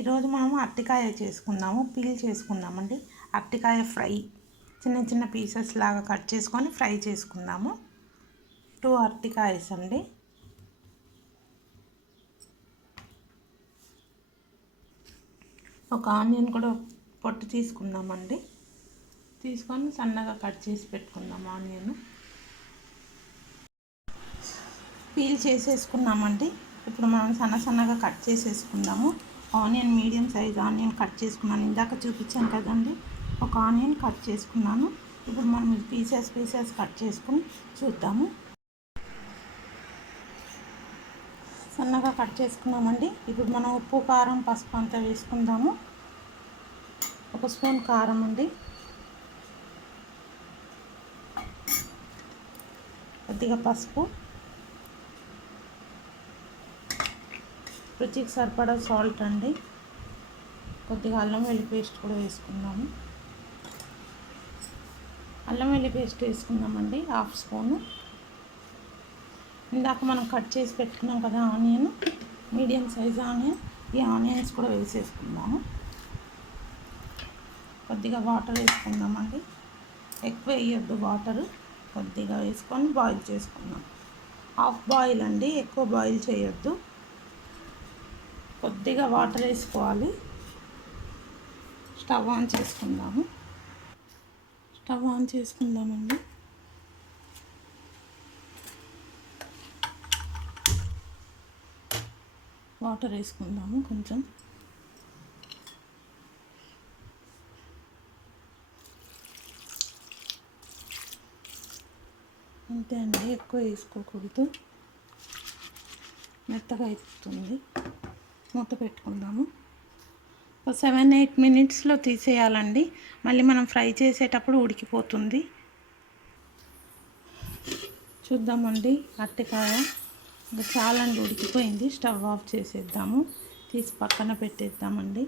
ఈరోజు మనము అరటికాయ చేసుకుందాము, పీల్ చేసుకుందామండి. అరటికాయ ఫ్రై చిన్న చిన్న పీసెస్ లాగా కట్ చేసుకొని ఫ్రై చేసుకుందాము. 2 అరటికాయస్ అండి. ఒక ఆనియన్ కూడా పొట్టు తీసుకుందామండి. తీసుకొని సన్నగా కట్ చేసి పెట్టుకుందాం. ఆనియన్ పీల్ చేసేసుకున్నామండి. ఇప్పుడు మనం సన్నగా కట్ చేసేసుకుందాము. Onion medium size onion cut చేసుకున్నాను. ఇందాక చూపించాను కదండి, ఒక ఆనియన్ కట్ చేసుకున్నాను. ఇప్పుడు మనం పీసెస్ కట్ చేసుకుని చూద్దాము. సన్నగా కట్ చేసుకున్నామండి. ఇప్పుడు మనం ఉప్పు, కారం, పసుపు అంతా వేసుకుందాము. 1 స్పూన్ కారం అండి, కొద్దిగా పసుపు, రుచికి సరిపడా సాల్ట్ అండి, కొద్దిగా అల్లం వెల్లుల్లి పేస్ట్ కూడా వేసుకుందాము. అల్లం వెల్లుల్లి పేస్ట్ వేసుకుందామండి, 1/2 స్పూను. ఇందాక మనం కట్ చేసి పెట్టుకున్నాం కదా ఆనియన్, మీడియం సైజ్ ఆనియన్, ఈ ఆనియన్స్ కూడా వేసేసుకుందాము. కొద్దిగా వాటర్ వేసుకుందామండి, ఎక్కువ వేయొద్దు, వాటర్ కొద్దిగా వేసుకొని బాయిల్ చేసుకుందాం. హాఫ్ బాయిల్ అండి, ఎక్కువ బాయిల్ చేయొద్దు. కొద్దిగా వాటర్ వేసుకోవాలి. స్టవ్ ఆన్ చేసుకుందామండి. వాటర్ వేసుకుందాము కొంచెం. అంతే అండి, ఎక్కువ వేసుకోకూడదు, మెత్తగా అయిపోతుంది. మూత పెట్టుకుందాము. ఒక 7-8 మినిట్స్లో తీసేయాలండి. మళ్ళీ మనం ఫ్రై చేసేటప్పుడు ఉడికిపోతుంది. చూద్దామండి, అరటికాయ ఇంకా చాలండి, ఉడికిపోయింది. స్టవ్ ఆఫ్ చేసేద్దాము, తీసి పక్కన పెట్టేద్దామండి.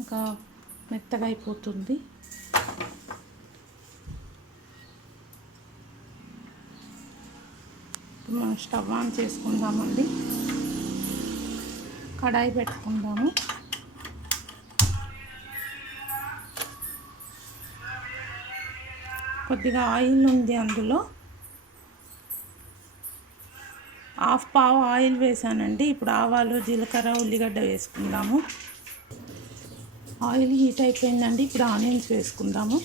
ఇంకా మెత్తగా అయిపోతుంది. మనం స్టవ్ ఆన్ చేసుకుందామండి. కడాయి పెట్టుకుందాము. కొద్దిగా ఆయిల్ ఉంది, అందులో పావు ఆయిల్ వేసానండి. ఇప్పుడు ఆవాలు, జీలకర్ర, ఉల్లిగడ్డ వేసుకుందాము. ఆయిల్ హీట్ అయిపోయిందండి. ఇప్పుడు ఆనియన్స్ వేసుకుందాము.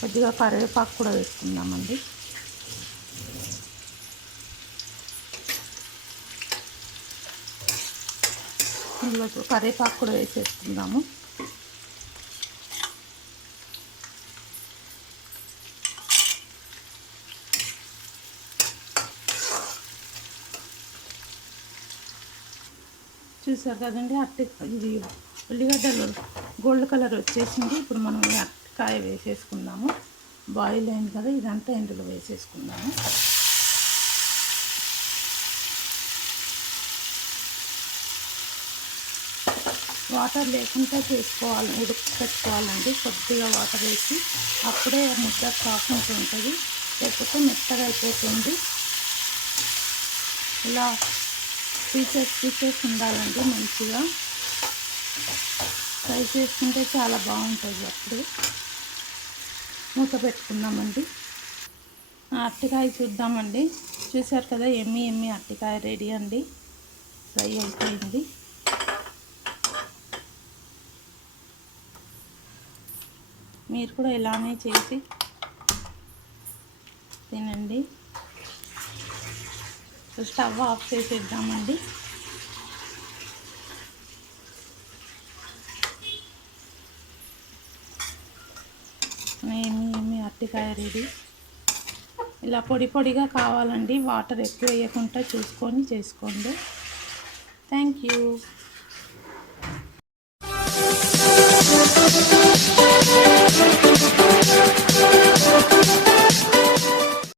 కొద్దిగా కరివేపాకు కూడా వేసుకుందామండి. ఇందులో కరివేపాకు కూడా వేసేసుకుందాము. చూసారు కదండి, ఇది ఉల్లిగడ్డలు గోల్డ్ కలర్ వచ్చేసింది. ఇప్పుడు మనం అరటికాయ వేసేసుకుందాము. బాయిల్ అయింది కదా, ఇదంతా ఇందులో వేసేసుకుందాము. వాటర్ లేకుండా ఉడకపెట్టుకోవాలండి. కొద్దిగా వాటర్ వేసి, అప్పుడే ముద్ద సాఫ్ట్నెస్ ఉంటుంది, లేకపోతే మెత్తగా అయిపోతుంది. ఇలా పీసెస్ ఉండాలండి, మంచిగా ఫ్రై చేసుకుంటే చాలా బాగుంటుంది. అప్పుడు మూత పెట్టుకుందామండి. అరటికాయ చూద్దామండి. చూసారు కదా, ఎమ్మి అరటికాయ రెడీ అండి, ఫ్రై అయిపోయింది. మీరు కూడా ఇలానే చేసి తినండి. స్టవ్ ఆఫ్ చేసేద్దామండి. ఏమి అరటికాయ రెడీ. ఇలా పొడిగా కావాలండి, వాటర్ ఎక్కువ వేయకుండా చూసుకొని చేసుకోండి. Thank you.